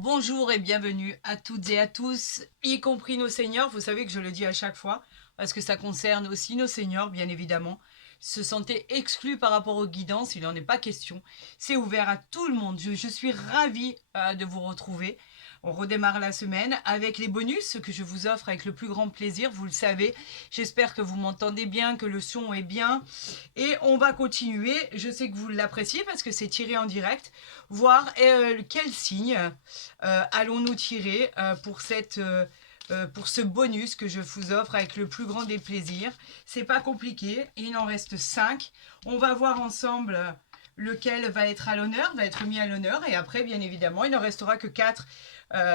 Bonjour et bienvenue à toutes et à tous, y compris nos seniors. Vous savez que je le dis à chaque fois, parce que ça concerne aussi nos seniors, bien évidemment. Se sentir exclus par rapport aux guidances, il n'en est pas question. C'est ouvert à tout le monde. Je suis ravie de vous retrouver. On redémarre la semaine avec les bonus que je vous offre avec le plus grand plaisir, vous le savez. J'espère que vous m'entendez bien, que le son est bien. Et on va continuer. Je sais que vous l'appréciez parce que c'est tiré en direct. Voir quel signe allons-nous tirer pour ce bonus que je vous offre avec le plus grand des plaisirs. C'est pas compliqué, il en reste 5. On va voir ensemble lequel va être à l'honneur, va être mis à l'honneur, et après, bien évidemment, il n'en restera que 4.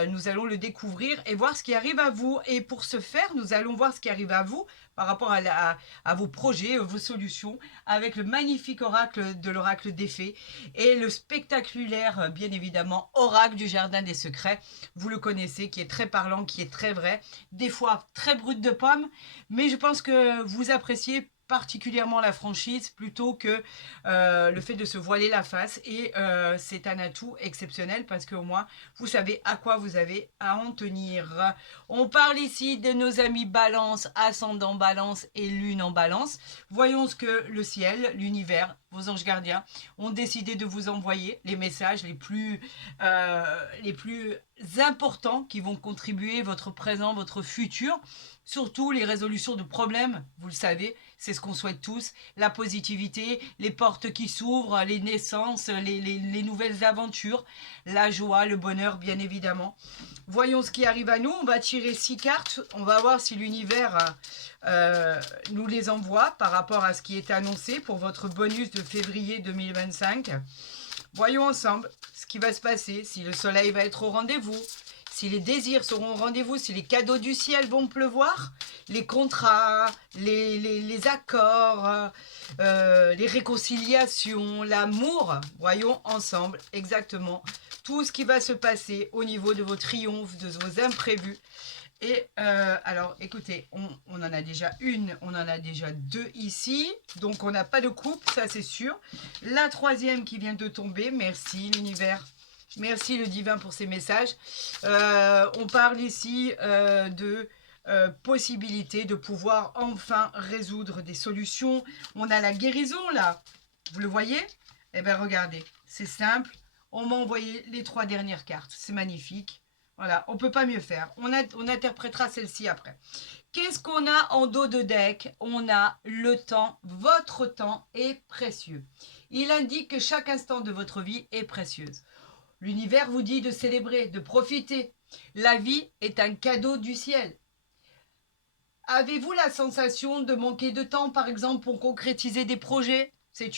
Nous allons le découvrir et voir ce qui arrive à vous. Et pour ce faire, nous allons voir ce qui arrive à vous par rapport à vos projets, vos solutions, avec le magnifique oracle de l'oracle des fées et le spectaculaire, bien évidemment, oracle du jardin des secrets. Vous le connaissez, qui est très parlant, qui est très vrai, des fois très brut de pomme, mais je pense que vous appréciez particulièrement la franchise plutôt que le fait de se voiler la face, et c'est un atout exceptionnel parce qu'au moins vous savez à quoi vous avez à en tenir. On parle ici de nos amis Balance, ascendant Balance et Lune en Balance. Voyons ce que le ciel, l'univers, vos anges gardiens ont décidé de vous envoyer, les messages les plus importants qui vont contribuer votre présent, votre futur. Surtout les résolutions de problèmes, vous le savez, c'est ce qu'on souhaite tous. La positivité, les portes qui s'ouvrent, les naissances, les nouvelles aventures, la joie, le bonheur, bien évidemment. Voyons ce qui arrive à nous. On va tirer 6 cartes. On va voir si l'univers nous les envoie par rapport à ce qui est annoncé pour votre bonus de février 2025. Voyons ensemble ce qui va se passer, si le soleil va être au rendez-vous, si les désirs seront au rendez-vous, si les cadeaux du ciel vont pleuvoir, les contrats, les accords, les réconciliations, l'amour. Voyons ensemble exactement tout ce qui va se passer au niveau de vos triomphes, de vos imprévus. Et alors, écoutez, on en a déjà une, on en a déjà 2 ici. Donc, on n'a pas de coupe, ça c'est sûr. La troisième qui vient de tomber, merci l'univers. Merci le divin pour ces messages. On parle ici de possibilité de pouvoir enfin résoudre des solutions. On a la guérison là. Vous le voyez? Eh bien, regardez, c'est simple. On m'a envoyé les 3 dernières cartes. C'est magnifique. Voilà, on ne peut pas mieux faire. On interprétera celle-ci après. Qu'est-ce qu'on a en dos de deck? On a le temps. Votre temps est précieux. Il indique que chaque instant de votre vie est précieuse. L'univers vous dit de célébrer, de profiter. La vie est un cadeau du ciel. Avez-vous la sensation de manquer de temps, par exemple, pour concrétiser des projets? C'est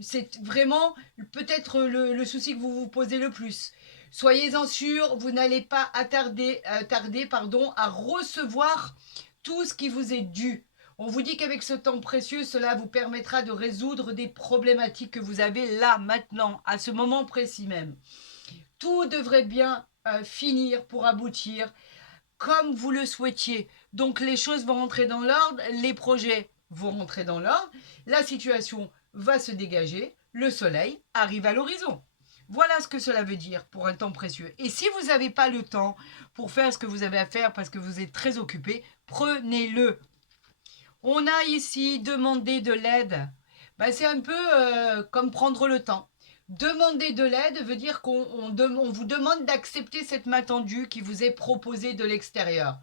c'est vraiment peut-être le souci que vous vous posez le plus. Soyez-en sûr, vous n'allez pas tarder à recevoir tout ce qui vous est dû. On vous dit qu'avec ce temps précieux, cela vous permettra de résoudre des problématiques que vous avez là, maintenant, à ce moment précis même. Tout devrait bien finir pour aboutir comme vous le souhaitiez. Donc les choses vont rentrer dans l'ordre, les projets vont rentrer dans l'ordre, la situation va se dégager, le soleil arrive à l'horizon. Voilà ce que cela veut dire pour un temps précieux. Et si vous n'avez pas le temps pour faire ce que vous avez à faire parce que vous êtes très occupé, prenez-le. On a ici demandé de l'aide. Ben, c'est un peu comme prendre le temps. Demander de l'aide veut dire on vous demande d'accepter cette main tendue qui vous est proposée de l'extérieur.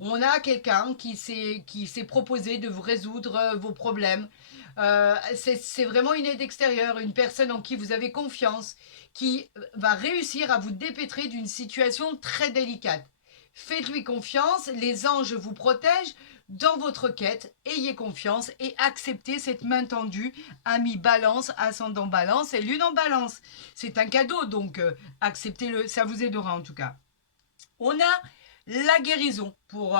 On a quelqu'un qui s'est proposé de vous résoudre vos problèmes. C'est vraiment une aide extérieure, une personne en qui vous avez confiance, qui va réussir à vous dépêtrer d'une situation très délicate. Faites-lui confiance, les anges vous protègent dans votre quête, ayez confiance et acceptez cette main tendue, ami Balance, ascendant Balance et Lune en Balance. C'est un cadeau, donc acceptez-le, ça vous aidera en tout cas. On a la guérison pour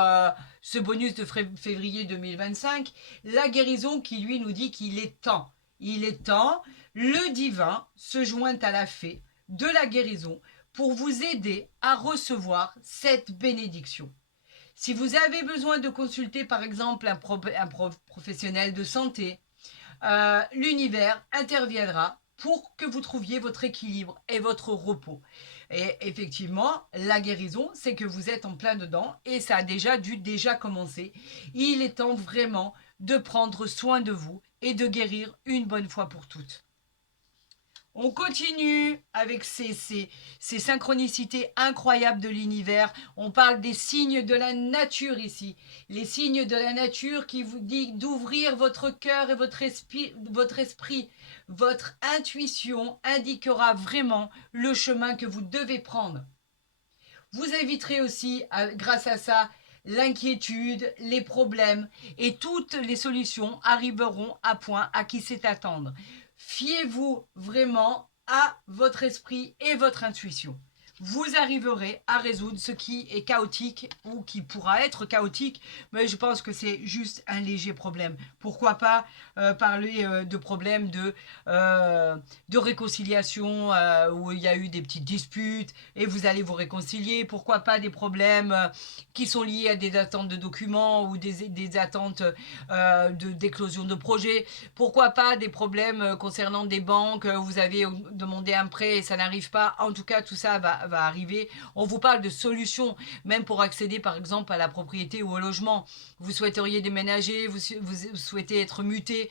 ce bonus de février 2025. La guérison qui lui nous dit qu'il est temps. Il est temps, le divin se joint à la fée de la guérison pour vous aider à recevoir cette bénédiction. Si vous avez besoin de consulter par exemple un professionnel de santé, l'univers interviendra pour que vous trouviez votre équilibre et votre repos. Et effectivement, la guérison, c'est que vous êtes en plein dedans et ça a dû commencer. Il est temps vraiment de prendre soin de vous et de guérir une bonne fois pour toutes. On continue avec ces synchronicités incroyables de l'univers. On parle des signes de la nature ici. Les signes de la nature qui vous disent d'ouvrir votre cœur et votre esprit. Votre intuition indiquera vraiment le chemin que vous devez prendre. Vous éviterez aussi, grâce à ça, l'inquiétude, les problèmes et toutes les solutions arriveront à point à qui sait attendre. Fiez-vous vraiment à votre esprit et votre intuition. Vous arriverez à résoudre ce qui est chaotique ou qui pourra être chaotique, mais je pense que c'est juste un léger problème. Pourquoi pas parler de problèmes de réconciliation où il y a eu des petites disputes et vous allez vous réconcilier. Pourquoi pas des problèmes qui sont liés à des attentes de documents ou des attentes d'éclosion de projets. Pourquoi pas des problèmes concernant des banques où vous avez demandé un prêt et ça n'arrive pas. En tout cas, tout ça va arriver. On vous parle de solutions, même pour accéder par exemple à la propriété ou au logement. Vous souhaiteriez déménager, vous souhaitez être muté,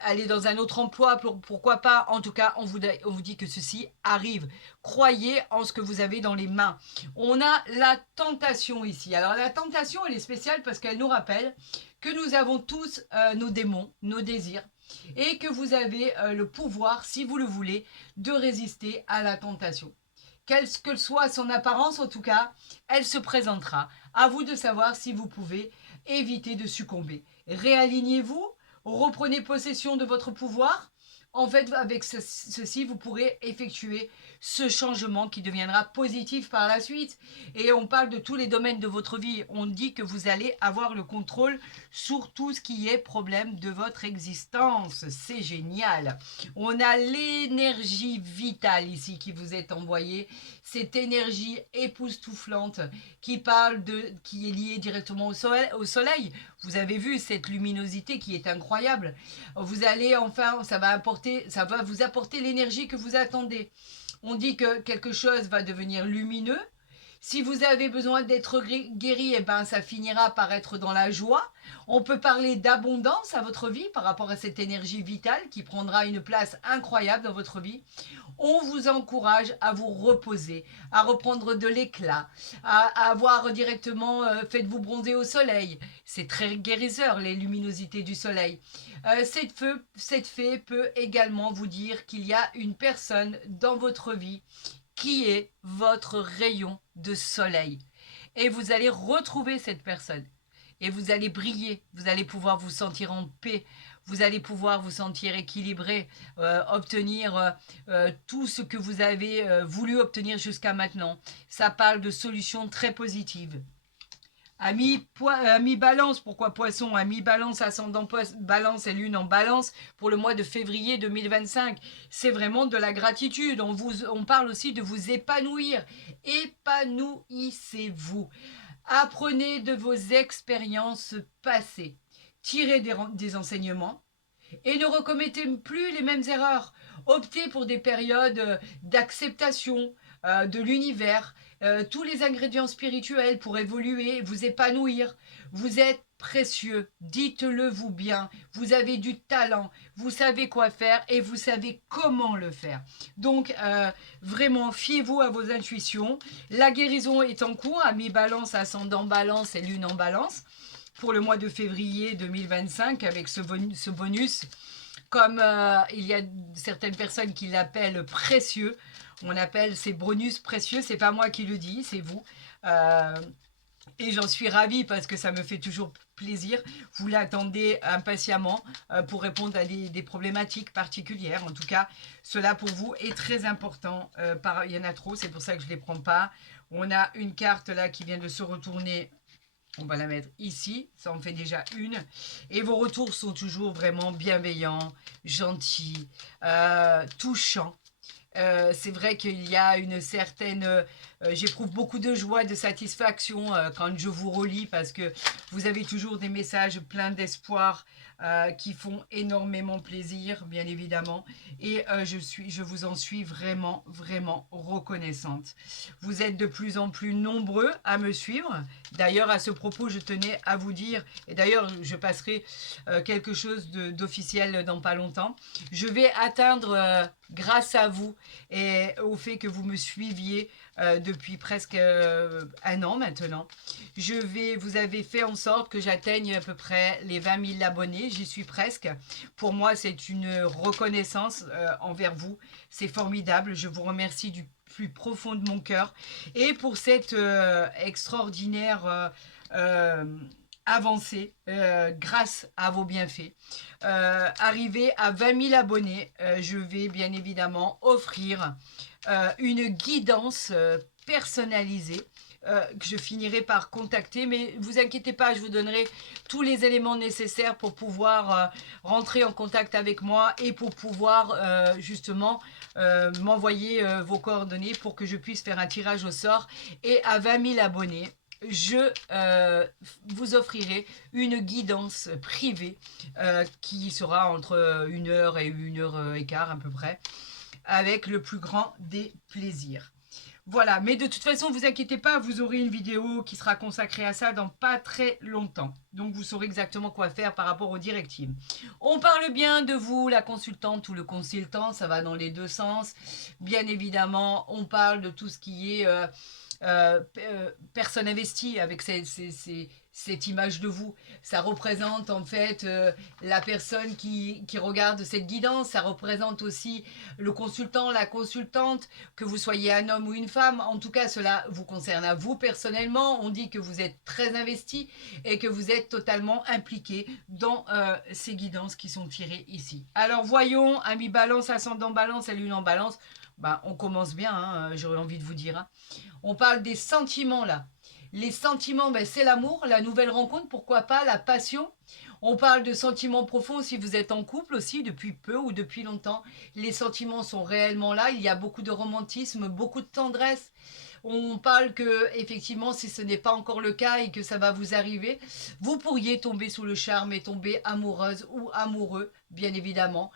aller dans un autre emploi, pourquoi pas. En tout cas, on vous dit que ceci arrive. Croyez en ce que vous avez dans les mains. On a la tentation ici. Alors la tentation, elle est spéciale parce qu'elle nous rappelle que nous avons tous nos démons, nos désirs, et que vous avez le pouvoir, si vous le voulez, de résister à la tentation. Quelle que soit son apparence, en tout cas, elle se présentera. À vous de savoir si vous pouvez éviter de succomber. Réalignez-vous, reprenez possession de votre pouvoir. En fait, avec ceci, vous pourrez effectuer ce changement qui deviendra positif par la suite. Et on parle de tous les domaines de votre vie. On dit que vous allez avoir le contrôle sur tout ce qui est problème de votre existence. C'est génial. On a l'énergie vitale ici qui vous est envoyée. Cette énergie époustouflante qui est liée directement au soleil. Vous avez vu cette luminosité qui est incroyable. Vous allez enfin, ça va vous apporter l'énergie que vous attendez. On dit que quelque chose va devenir lumineux. Si vous avez besoin d'être guéri, eh ben, ça finira par être dans la joie. On peut parler d'abondance à votre vie par rapport à cette énergie vitale qui prendra une place incroyable dans votre vie. On vous encourage à vous reposer, à reprendre de l'éclat, à avoir directement, faites-vous bronzer au soleil. C'est très guérisseur, les luminosités du soleil. Cette fée peut également vous dire qu'il y a une personne dans votre vie qui est votre rayon de soleil. Et vous allez retrouver cette personne. Et vous allez briller, vous allez pouvoir vous sentir en paix, vous allez pouvoir vous sentir équilibré, obtenir tout ce que vous avez voulu obtenir jusqu'à maintenant. Ça parle de solutions très positives. Ami balance, pourquoi poisson? Ami balance, ascendant balance et lune en balance pour le mois de février 2025. C'est vraiment de la gratitude. On parle aussi de vous épanouir. Épanouissez-vous. Apprenez de vos expériences passées. Tirez des enseignements et ne recommettez plus les mêmes erreurs. Optez pour des périodes d'acceptation de l'univers, tous les ingrédients spirituels pour évoluer, vous épanouir. Vous êtes précieux, dites-le vous bien, vous avez du talent, vous savez quoi faire et vous savez comment le faire. Donc vraiment, fiez-vous à vos intuitions. La guérison est en cours, ami balance, ascendant balance et lune en balance pour le mois de février 2025 avec ce bonus. Comme il y a certaines personnes qui l'appellent précieux, on appelle ces bonus précieux, c'est pas moi qui le dis, c'est vous. Et j'en suis ravie parce que ça me fait toujours plaisir. Vous l'attendez impatiemment pour répondre à des problématiques particulières. En tout cas, cela pour vous est très important. Il y en a trop, c'est pour ça que je ne les prends pas. On a une carte là qui vient de se retourner. On va la mettre ici, ça en fait déjà une. Et vos retours sont toujours vraiment bienveillants, gentils, touchants. C'est vrai qu'il y a une certaine... j'éprouve beaucoup de joie, de satisfaction quand je vous relis parce que vous avez toujours des messages pleins d'espoir, qui font énormément plaisir, bien évidemment. Et je vous en suis vraiment, vraiment reconnaissante. Vous êtes de plus en plus nombreux à me suivre. D'ailleurs, à ce propos, je tenais à vous dire, et d'ailleurs, je passerai quelque chose d'officiel dans pas longtemps. Je vais atteindre, grâce à vous et au fait que vous me suiviez depuis presque un an maintenant, vous avez fait en sorte que j'atteigne à peu près les 20 000 abonnés. J'y suis presque. Pour moi, c'est une reconnaissance envers vous. C'est formidable. Je vous remercie du plus profond de mon cœur. Et pour cette extraordinaire avancée grâce à vos bienfaits. Arrivé à 20 000 abonnés, je vais bien évidemment offrir une guidance personnalisée que je finirai par contacter, mais vous inquiétez pas, je vous donnerai tous les éléments nécessaires pour pouvoir rentrer en contact avec moi et pour pouvoir justement m'envoyer vos coordonnées pour que je puisse faire un tirage au sort. Et à 20 000 abonnés, je vous offrirai une guidance privée qui sera entre 1 heure et 1 heure et quart à peu près, avec le plus grand des plaisirs. Voilà, mais de toute façon, vous inquiétez pas, vous aurez une vidéo qui sera consacrée à ça dans pas très longtemps. Donc, vous saurez exactement quoi faire par rapport aux directives. On parle bien de vous, la consultante ou le consultant, ça va dans les deux sens. Bien évidemment, on parle de tout ce qui est personne investie avec cette image de vous. Ça représente en fait la personne qui regarde cette guidance. Ça représente aussi le consultant, la consultante, que vous soyez un homme ou une femme. En tout cas, cela vous concerne à vous personnellement. On dit que vous êtes très investi et que vous êtes totalement impliqué dans ces guidances qui sont tirées ici. Alors voyons, ami balance, ascendant balance et lune en balance. Ben, on commence bien, hein, j'aurais envie de vous dire. Hein. On parle des sentiments là. Les sentiments, ben, c'est l'amour, la nouvelle rencontre, pourquoi pas, la passion. On parle de sentiments profonds si vous êtes en couple aussi, depuis peu ou depuis longtemps. Les sentiments sont réellement là, il y a beaucoup de romantisme, beaucoup de tendresse. On parle que, effectivement, si ce n'est pas encore le cas et que ça va vous arriver, vous pourriez tomber sous le charme et tomber amoureuse ou amoureux, bien évidemment.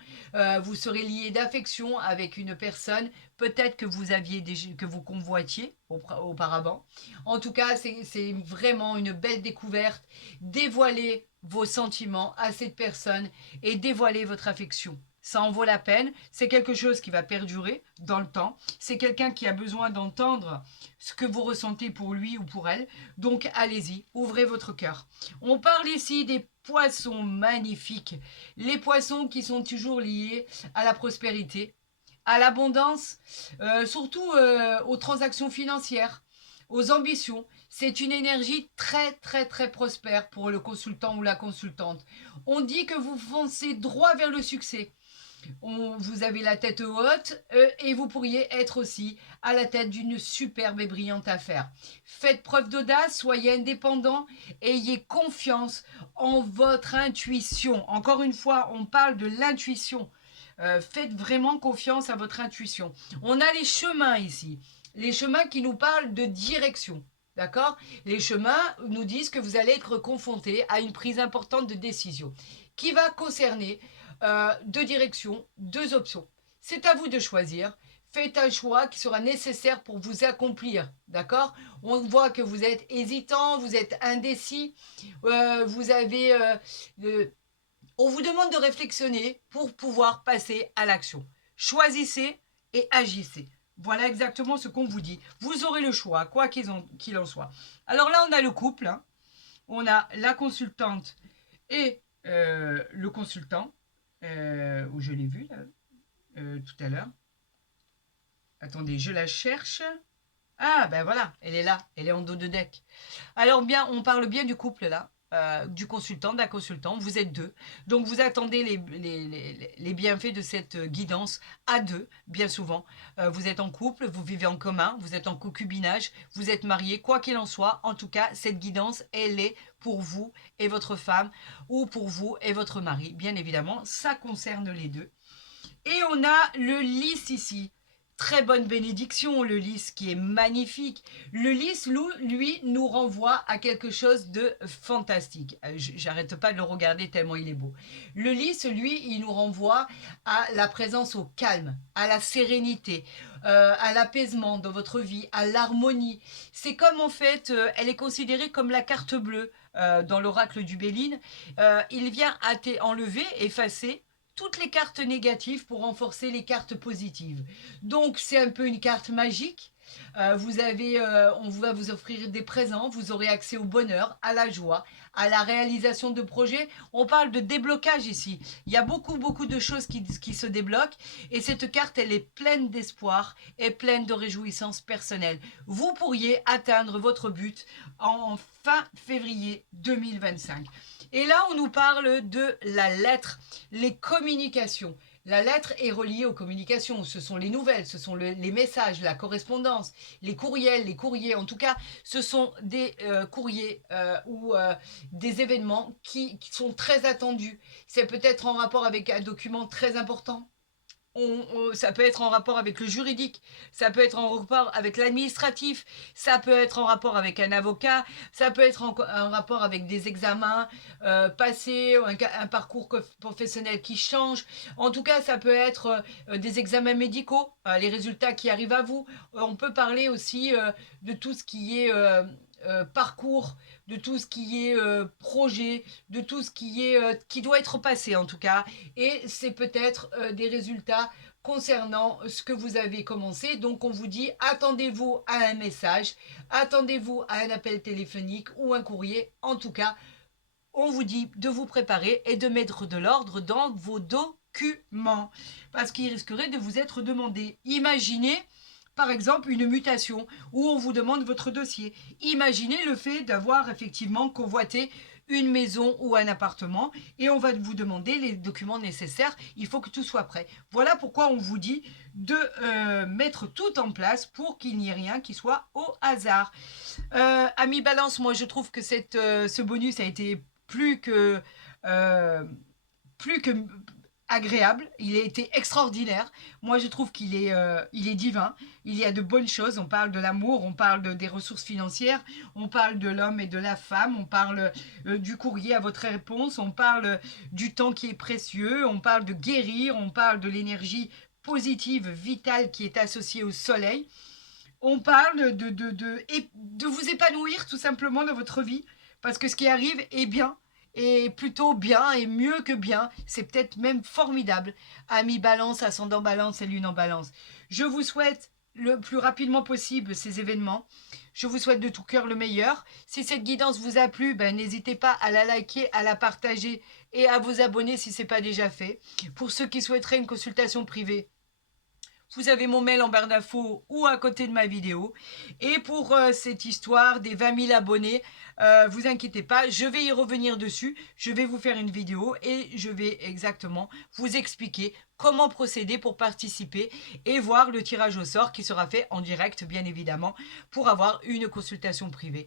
Vous serez lié d'affection avec une personne, peut-être que vous aviez que vous convoitiez auparavant. En tout cas, c'est vraiment une belle découverte. Dévoilez vos sentiments à cette personne et dévoilez votre affection. Ça en vaut la peine, c'est quelque chose qui va perdurer dans le temps, c'est quelqu'un qui a besoin d'entendre ce que vous ressentez pour lui ou pour elle, donc allez-y, ouvrez votre cœur. On parle ici des poissons magnifiques, les poissons qui sont toujours liés à la prospérité, à l'abondance, surtout aux transactions financières, aux ambitions. C'est une énergie très très très prospère pour le consultant ou la consultante. On dit que vous foncez droit vers le succès. Vous avez la tête haute et vous pourriez être aussi à la tête d'une superbe et brillante affaire. Faites preuve d'audace, soyez indépendant, ayez confiance en votre intuition. Encore une fois, on parle de l'intuition. Faites vraiment confiance à votre intuition. On a les chemins ici, les chemins qui nous parlent de direction. D'accord? Les chemins nous disent que vous allez être confronté à une prise importante de décision qui va concerner deux directions, deux options. C'est à vous de choisir. Faites un choix qui sera nécessaire pour vous accomplir. D'accord? On voit que vous êtes hésitant, vous êtes indécis, vous avez... on vous demande de réflexionner pour pouvoir passer à l'action. Choisissez et agissez. Voilà exactement ce qu'on vous dit. Vous aurez le choix, quoi qu'il en soit. Alors là, on a le couple. Hein. On a la consultante et le consultant. Où je l'ai vue là, tout à l'heure. Attendez, je la cherche. Ah, ben voilà, elle est là, elle est en dos de deck. Alors bien, on parle bien du couple là, du consultant, d'un consultant. Vous êtes deux, donc vous attendez les bienfaits de cette guidance à deux, bien souvent. Vous êtes en couple, vous vivez en commun, vous êtes en concubinage, vous êtes mariés, quoi qu'il en soit. En tout cas, cette guidance, elle est pour vous et votre femme, ou pour vous et votre mari, bien évidemment. Ça concerne les deux. Et on a le lys ici. très bonne bénédiction, le lys qui est magnifique. Le lys, lui, nous renvoie à quelque chose de fantastique. J'arrête pas de le regarder tellement il est beau. Le lys, lui, il nous renvoie à la présence au calme, à la sérénité, à l'apaisement dans votre vie, à l'harmonie. C'est comme en fait, elle est considérée comme la carte bleue dans l'oracle du Béline. Il vient enlever, effacer toutes les cartes négatives pour renforcer les cartes positives. Donc c'est un peu une carte magique. On va vous offrir des présents, vous aurez accès au bonheur, à la joie, à la réalisation de projets. On parle de déblocage ici. Il y a beaucoup de choses qui se débloquent et cette carte, elle est pleine d'espoir et pleine de réjouissances personnelles. Vous pourriez atteindre votre but en fin février 2025. Et là, on nous parle de la lettre, les communications. La lettre est reliée aux communications. Ce sont les nouvelles, ce sont les messages, la correspondance, les courriels, les courriers. En tout cas, ce sont des courriers ou des événements qui sont très attendus. C'est peut-être en rapport avec un document très important. Ça peut être en rapport avec le juridique, ça peut être en rapport avec l'administratif, ça peut être en rapport avec un avocat, ça peut être en rapport avec des examens passés, un parcours professionnel qui change. En tout cas, ça peut être des examens médicaux, les résultats qui arrivent à vous. On peut parler aussi de tout ce qui est parcours, de tout ce qui est projet, de tout ce qui doit être passé en tout cas. Et c'est peut-être des résultats concernant ce que vous avez commencé. Donc on vous dit attendez-vous à un message, attendez-vous à un appel téléphonique ou un courrier. En tout cas, on vous dit de vous préparer et de mettre de l'ordre dans vos documents parce qu'il risquerait de vous être demandé. Imaginez par exemple une mutation où on vous demande votre dossier. Imaginez le fait d'avoir effectivement convoité une maison ou un appartement et on va vous demander les documents nécessaires. Il faut que tout soit prêt. Voilà pourquoi on vous dit de mettre tout en place pour qu'il n'y ait rien qui soit au hasard. Ami Balance, moi je trouve que ce bonus a été plus que agréable, il a été extraordinaire. Moi, je trouve qu'il est divin. Il y a de bonnes choses. On parle de l'amour, on parle des ressources financières, on parle de l'homme et de la femme, on parle du courrier à votre réponse, on parle du temps qui est précieux, on parle de guérir, on parle de l'énergie positive, vitale qui est associée au soleil. On parle de vous épanouir tout simplement dans votre vie parce que ce qui arrive est bien. Et plutôt bien et mieux que bien, c'est peut-être même formidable. Ami Balance, ascendant Balance et lune en Balance. Je vous souhaite le plus rapidement possible ces événements. Je vous souhaite de tout cœur le meilleur. Si cette guidance vous a plu, n'hésitez pas à la liker, à la partager et à vous abonner si ce n'est pas déjà fait. Pour ceux qui souhaiteraient une consultation privée, vous avez mon mail en barre d'infos ou à côté de ma vidéo. Et pour cette histoire des 20 000 abonnés, vous inquiétez pas, je vais y revenir dessus. Je vais vous faire une vidéo et je vais exactement vous expliquer comment procéder pour participer et voir le tirage au sort qui sera fait en direct, bien évidemment, pour avoir une consultation privée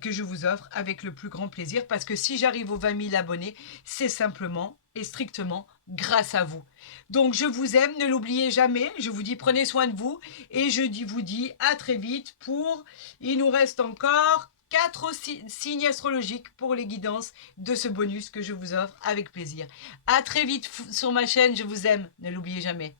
que je vous offre avec le plus grand plaisir. Parce que si j'arrive aux 20 000 abonnés, c'est simplement et strictement grâce à vous. Donc je vous aime, ne l'oubliez jamais, je vous dis prenez soin de vous et vous dis à très vite il nous reste encore 4 signes astrologiques pour les guidances de ce bonus que je vous offre avec plaisir. À très vite sur ma chaîne, je vous aime, ne l'oubliez jamais.